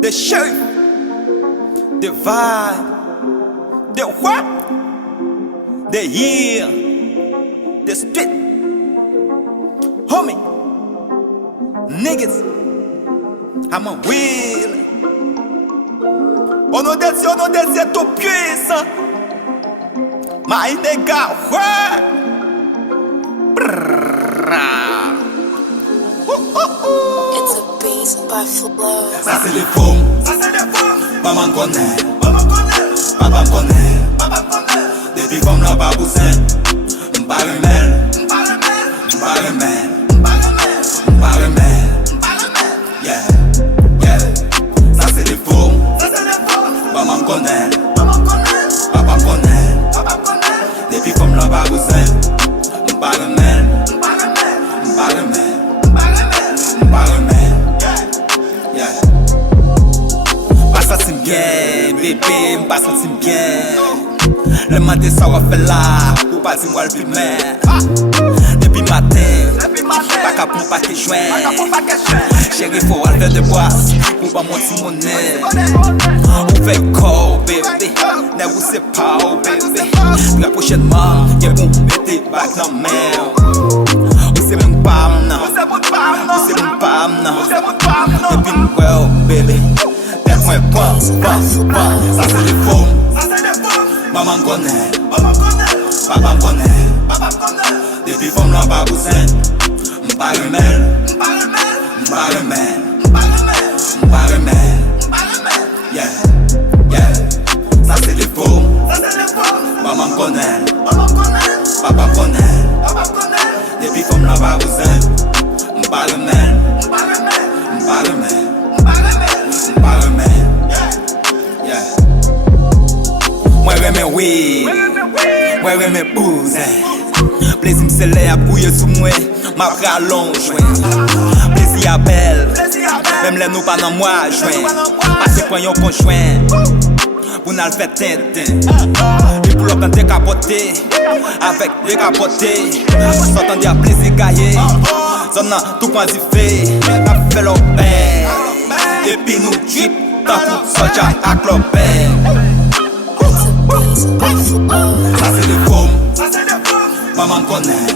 the sheriff, the vibe, the what, the year, the street, homie, niggas, I'm a wheel. On nous désire tout puissant. My nigga, what? It's a beast by flow. Ça c'est les fous, maman connaît, papa connaît. Depuis comme la baboussin, m'baremel, yeah, yeah. Ça c'est les fous, maman connaît, papa connaît. Depuis comme la baboussin, m'baremel, yeah. Pas ça c'est bien, bébé, pas ça c'est bien. Le matin ça va faire là, pour pas dire moi le primaire. Depuis matin, pas qu'à pour pas que joint. Chérie faut aller faire de bois, pour pas monter mon nez. On fait corps bébé, ne vous c'est pas oh bébé. La prochainement, y'a bon mettez back dans mer. C'est mon pam now, c'est mon pam now. Depuis well baby, that's my pam. Ça c'est les faux, maman connaît, papa connaît. Depuis comme la baboussin, m'baremel, yeah, yeah. Ça c'est les faux, maman connaît, papa connaît. Depuis comme la baboussin, m'baremel, yeah. Moi j'aime weed, moi j'aime bouze. Plaisir m'sele à bouiller sous moi, m'a rallonge. Plaisir à belle, même les nous pas dans moi joint. Parce que yon conjoint, pour n'al faire tintin. Et pour l'autre décapoté, avec décapoté. S'entend dire plaisir gaillé, s'en a tout point d'y fait. A fait l'opère, et puis nous drip, tant qu'on sortir à clopère. Ça c'est le faux, maman connaît,